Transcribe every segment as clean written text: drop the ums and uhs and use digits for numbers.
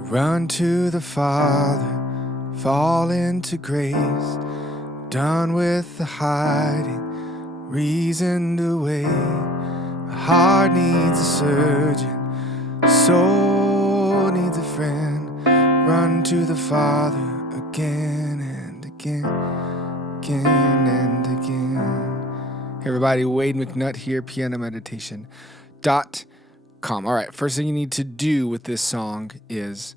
Run to the Father, fall into grace. Done with the hiding, reasoned away. My heart needs a surgeon, soul needs a friend. Run to the Father again and again, again and again. Hey everybody, Wade McNutt here, pianomeditation.com. All right, first thing you need to do with this song is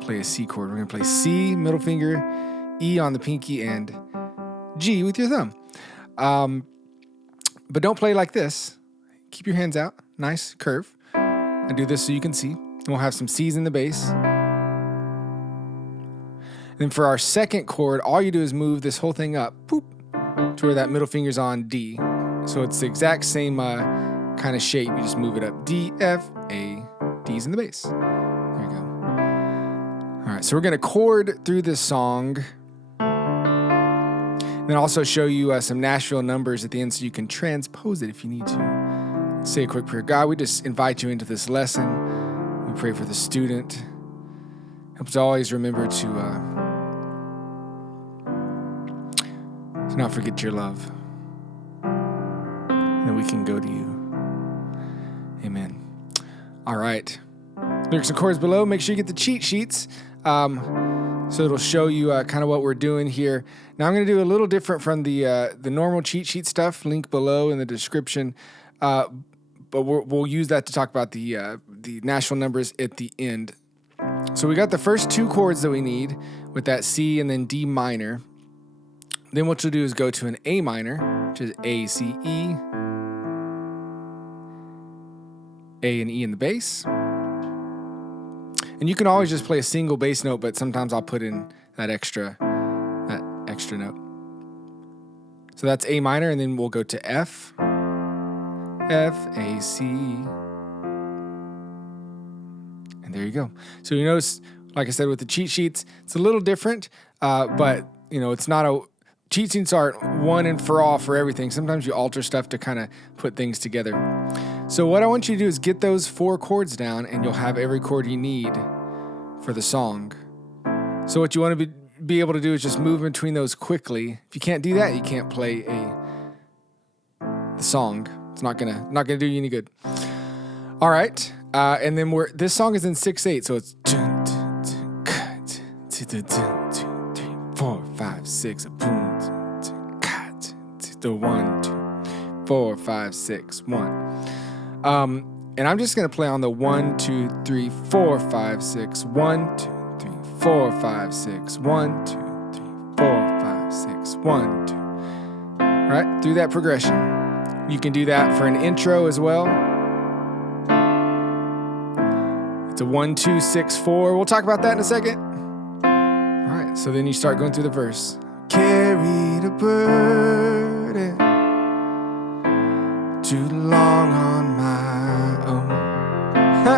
play a C chord. We're going to play C, middle finger, E on the pinky, and G with your thumb. But don't play like this. Keep your hands out, nice curve. And do this so you can see. And we'll have some C's in the bass. And then for our second chord, all you do is move this whole thing up, boop, to where that middle finger's on D. So it's the exact same kind of shape. You just move it up. D, F, A, D's in the bass. There you go. All right, so we're going to chord through this song. And then also show you some Nashville numbers at the end so you can transpose it if you need to. Say a quick prayer. God, we just invite you into this lesson. We pray for the student. Help us always remember to not forget your love. And then we can go to you. Amen. All right. Lyrics and chords below. Make sure you get the cheat sheets. So it'll show you kind of what we're doing here. Now I'm going to do a little different from the normal cheat sheet stuff. Link below in the description. But we'll use that to talk about the Nashville numbers at the end. So we got the first two chords that we need with that C and then D minor. Then what you'll do is go to an A minor, which is A, C, E. A and E in the bass. And you can always just play a single bass note, but sometimes I'll put in that extra note. So that's A minor, and then we'll go to F. F, A, C. And there you go. So you notice, like I said, with the cheat sheets, it's a little different, but it's not a... Cheat sheets aren't one and for all for everything. Sometimes you alter stuff to kind of put things together. So what I want you to do is get those 4 chords down, and you'll have every chord you need for the song. So what you want to be able to do is just move between those quickly. If you can't do that, you can't play the song. It's not gonna do you any good. All right, and then this song is in 6/8, so it's 2, 3, 4, 5, 6, boom. The 1, 2, 4, 5, 6, 1. And I'm just gonna play on the 1, 2, 3, 4, 5, 6, 1, 2, 3, 4, 5, 6, 1, 2, 3, 4, 5, 6, 1, 2. All right, through that progression. You can do that for an intro as well. It's a 1, 2, 6, 4. We'll talk about that in a second. All right, so then you start going through the verse. Carried a burden too long on my own.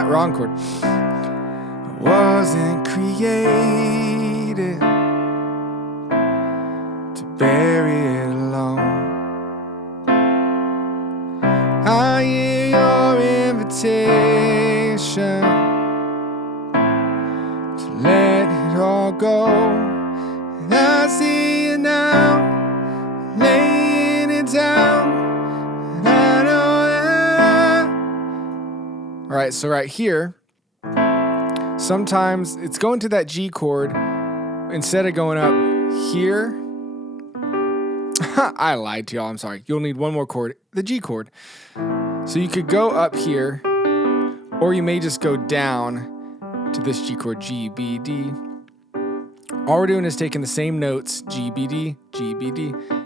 Wrong chord. I wasn't created to bury it alone. I hear your invitation to let it all go. And I see you now, laying it down. And I know that All right, so right here, sometimes it's going to that G chord instead of going up here. I lied to y'all, I'm sorry. You'll need one more chord, the G chord. So you could go up here, or you may just go down to this G chord, G, B, D. All we're doing is taking the same notes, G, B, D,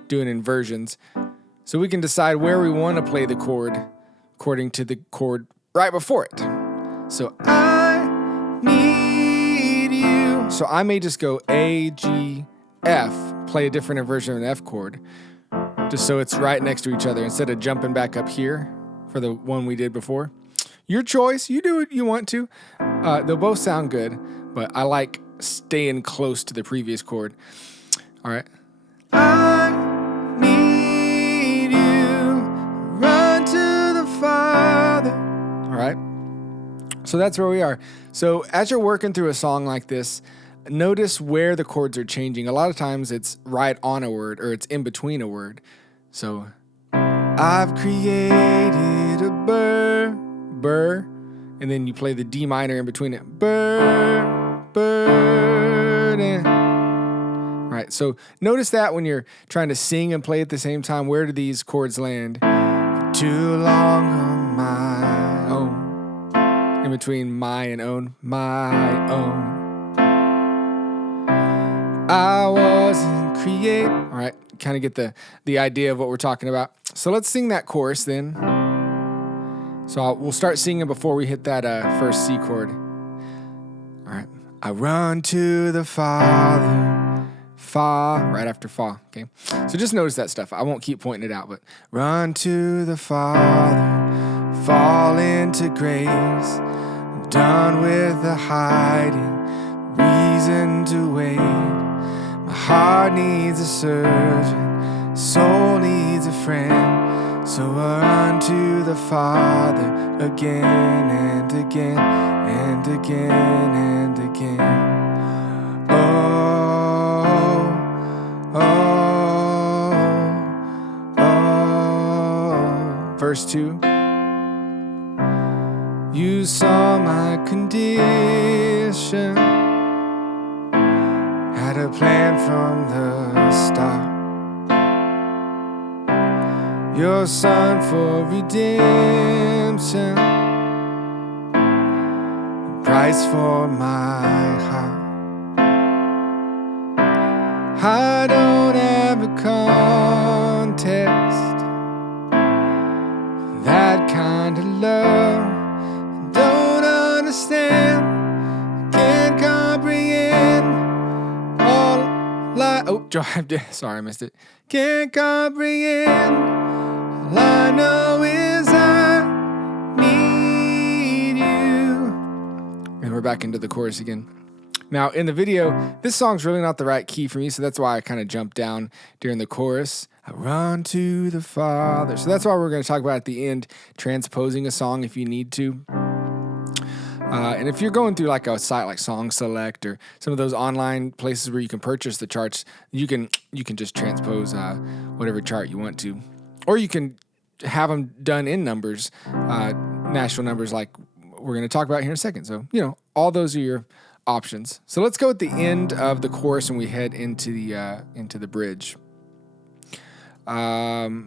doing inversions. So we can decide where we want to play the chord according to the chord right before it. So I need you. So I may just go A, G, F, play a different inversion of an F chord, just so it's right next to each other instead of jumping back up here for the one we did before. Your choice, you do what you want to. They'll both sound good, but I like staying close to the previous chord. All right. I need you, run to the Father. All right. So that's where we are. So as you're working through a song like this, notice where the chords are changing. A lot of times it's right on a word or it's in between a word. So I've created a burr, and then you play the D minor in between it. Burden. Right, so notice that when you're trying to sing and play at the same time, where do these chords land? Too long on my own. In between my and own, my own. I wasn't create. All right, kind of get the idea of what we're talking about. So let's sing that chorus then. So we'll start singing before we hit that first C chord. All right. I run to the Father, fa, right after fa, okay? So just notice that stuff. I won't keep pointing it out, but run to the Father, fall into grace, done with the hiding, reason to wait. My heart needs a surgeon, soul needs a friend, so I run to the Father again and again and again and again. Oh, oh, oh. Verse 2. You saw my condition, had a plan from the start. Your Son for redemption, the price for my heart. I don't have a context, that kind of love. Don't understand, can't comprehend all sorry, I missed it. Can't comprehend, all I know is I need you. And we're back into the chorus again. Now, in the video, this song's really not the right key for me, so that's why I kind of jumped down during the chorus. I run to the Father. So that's why we're going to talk about at the end, transposing a song if you need to. And if you're going through like a site like Song Select or some of those online places where you can purchase the charts, you can just transpose whatever chart you want to. Or you can have them done in numbers, Nashville numbers like we're going to talk about here in a second. So, all those are your options. So let's go at the end of the chorus and we head into the bridge. Let's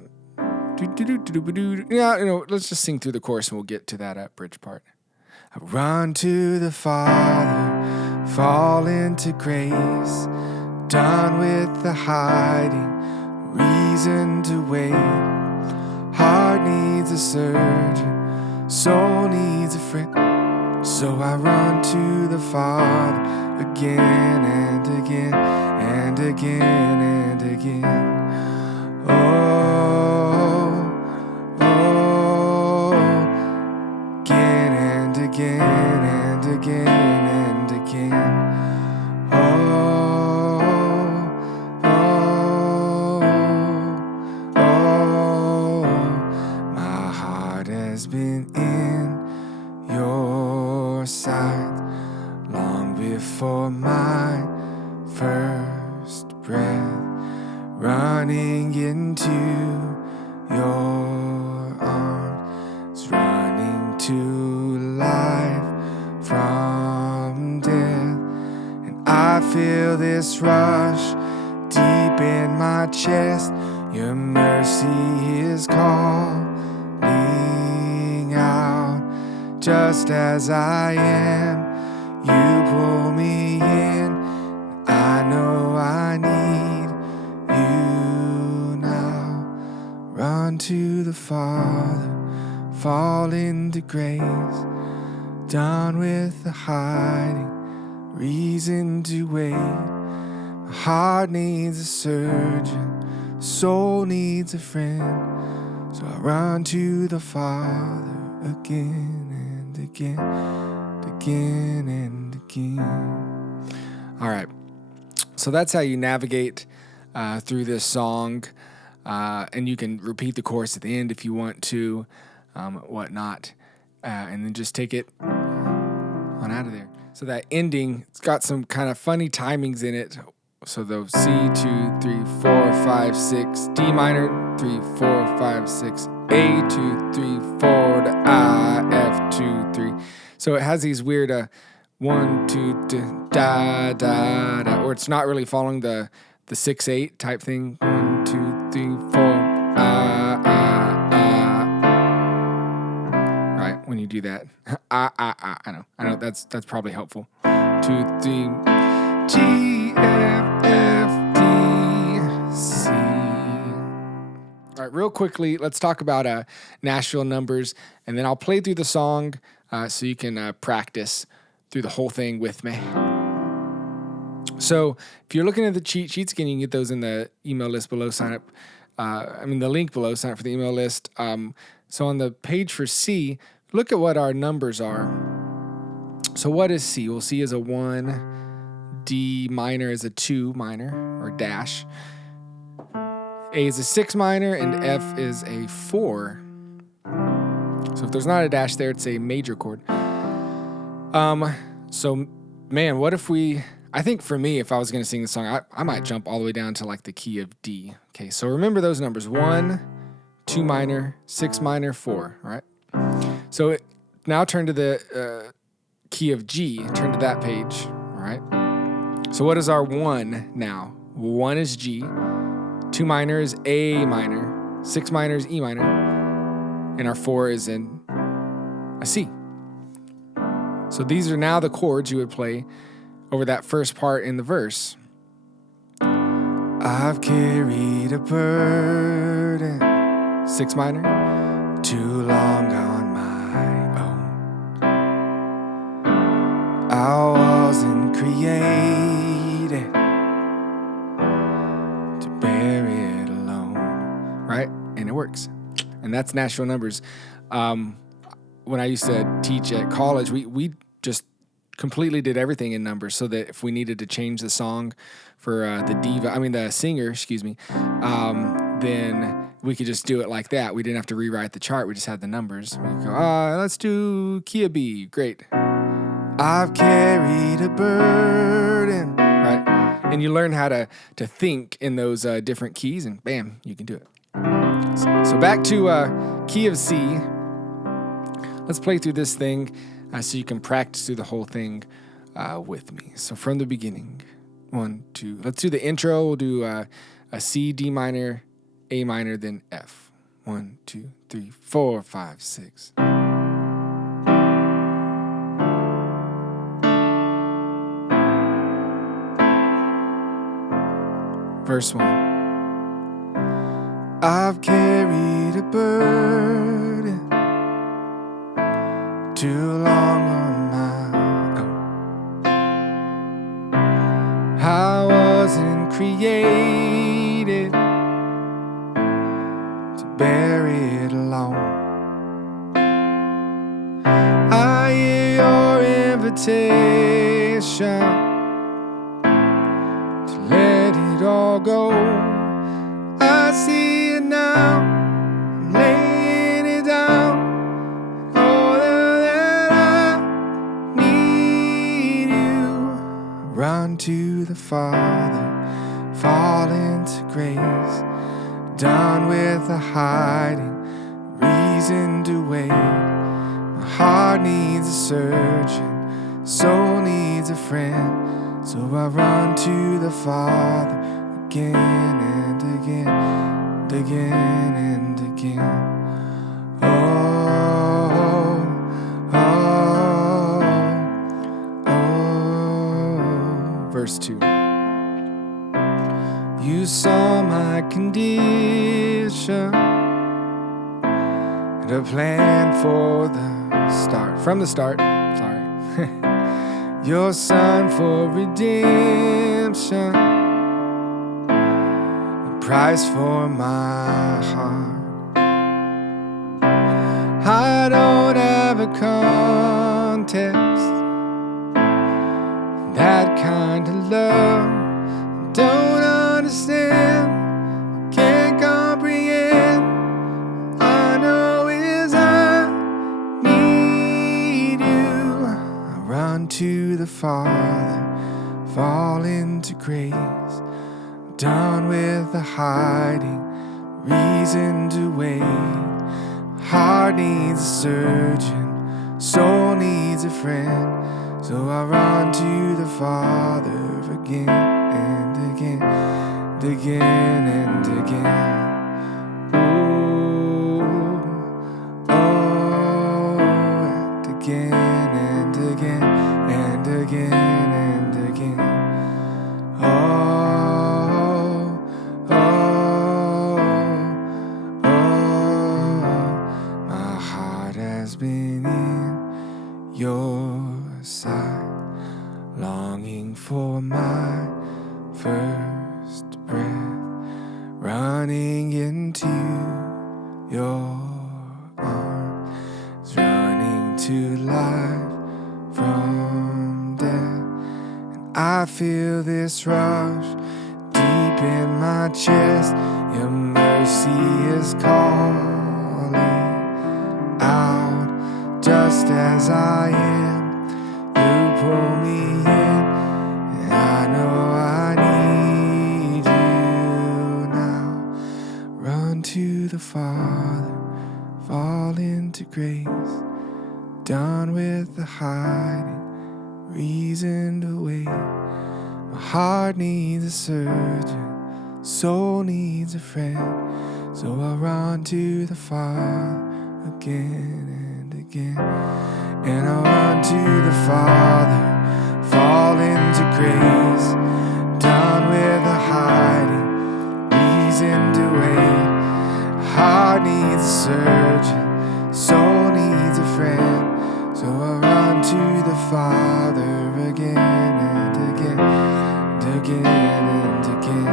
just sing through the chorus and we'll get to that bridge part. I run to the Father, fall into grace, done with the hiding, reason to wait. Heart needs a surgeon, soul needs a friend, so I run to the Father again and again and again and again. Again and again and again. My heart has been in your sight long before my first breath, running into your arms, running to life from death, and I feel this rush deep in my chest. Your mercy is calling out, just as I am. You pull me in. I know I need you now. Run to the Father, fall into grace, done with the hiding, reason to wait. My heart needs a surgeon, soul needs a friend, so I run to the Father again and again, again and again. All right, so that's how you navigate through this song, and you can repeat the chorus at the end if you want to, whatnot. And then just take it on out of there. So that ending, it's got some kind of funny timings in it. So the C, 2, 3, 4, 5, 6, D minor, 3, 4, 5, 6, A, 2, 3, 4, to I, F, 2, 3. So it has these weird 1, 2, da, da, da, or it's not really following the 6, 8 type thing. 1, 2, 3, 4, right, when you do that. I know that's probably helpful. 2, 3, G, F, D, C. All right, real quickly, let's talk about Nashville numbers, and then I'll play through the song so you can practice through the whole thing with me. So if you're looking at the cheat sheets, again, you can get those in the email list below. Sign up. The link below. Sign up for the email list. So on the page for C, look at what our numbers are. So what is C? Well, C is a 1. D minor is a 2 minor or dash. A is a 6 minor, and F is a 4. So if there's not a dash there, it's a major chord. So man, what if I think for me, if I was going to sing the song, I might jump all the way down to like the key of D. Okay, so remember those numbers: 1, 2 minor, 6 minor, 4. All right. So now turn to the key of G. Turn to that page. All right. So what is our 1 now? 1 is G. 2 minor is A minor. 6 minor is E minor. And our 4 is in a C. So these are now the chords you would play over that first part in the verse. I've carried a burden, 6 minor, too long on my own. I wasn't created to bear it alone. Right? And it works. And that's Nashville numbers. When I used to teach at college, we just completely did everything in numbers, so that if we needed to change the song for the singer, then we could just do it like that. We didn't have to rewrite the chart. We just had the numbers. We could go, let's do key of B. Great. I've carried a burden. Right? And you learn how to think in those different keys, and bam, you can do it. So back to key of C. Let's play through this thing so you can practice through the whole thing with me. So from the beginning, 1, 2. Let's do the intro. We'll do a C, D minor, A minor, then F. 1, 2, 3, 4, 5, 6. Verse 1. I've carried a burden too long on my own. I wasn't created to bear it alone. I hear your invitation to let it all go. I see it now, I'm laying it down. All that I need you. Run to the Father, fall into grace. Done with the hiding, reason to wait. My heart needs a surgeon, soul needs a friend. So I run to the Father again and again, and again and again. Oh, oh, oh. Verse 2. You saw my condition and a plan for the start. From the start, sorry. Your son for redemption, the price for my heart. I don't have a context, that kind of love. Don't understand, can't comprehend. I know is I need you. I run to the Father, fall into grace. Done with the hiding, reason to wait. Heart needs a surgeon, soul needs a friend. So I run to the Father again and again, and again and again. And again and again and again and again. My heart has been in your sight, longing for my first breath, running into your arms, running to life from death. And I feel this rush deep in my chest. Your mercy is calling out, just as I am. You pull me in, and I know I need you now. Run to the Father, fall into grace. Done with the hiding, reason to wait. My heart needs a surgeon, soul needs a friend. So I run to the Father again and again. And I run to the Father, fall into grace. Done with the hiding, reason to wait. Heart needs a surgeon, soul needs a friend. So I run to the Father again and again, and again and again.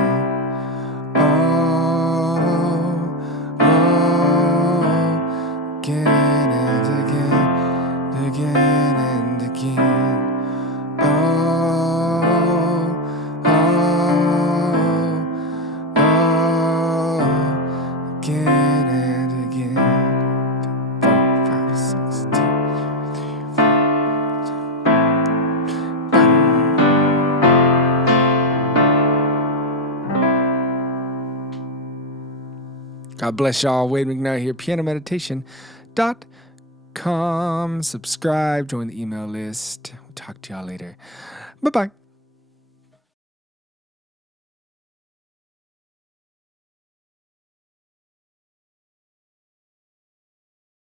Again and again, again and again. Again and again. 4, 5, 6, 2. God bless y'all. Wade McNutt here, pianomeditation.com. Subscribe, join the email list. We'll talk to y'all later. Bye-bye.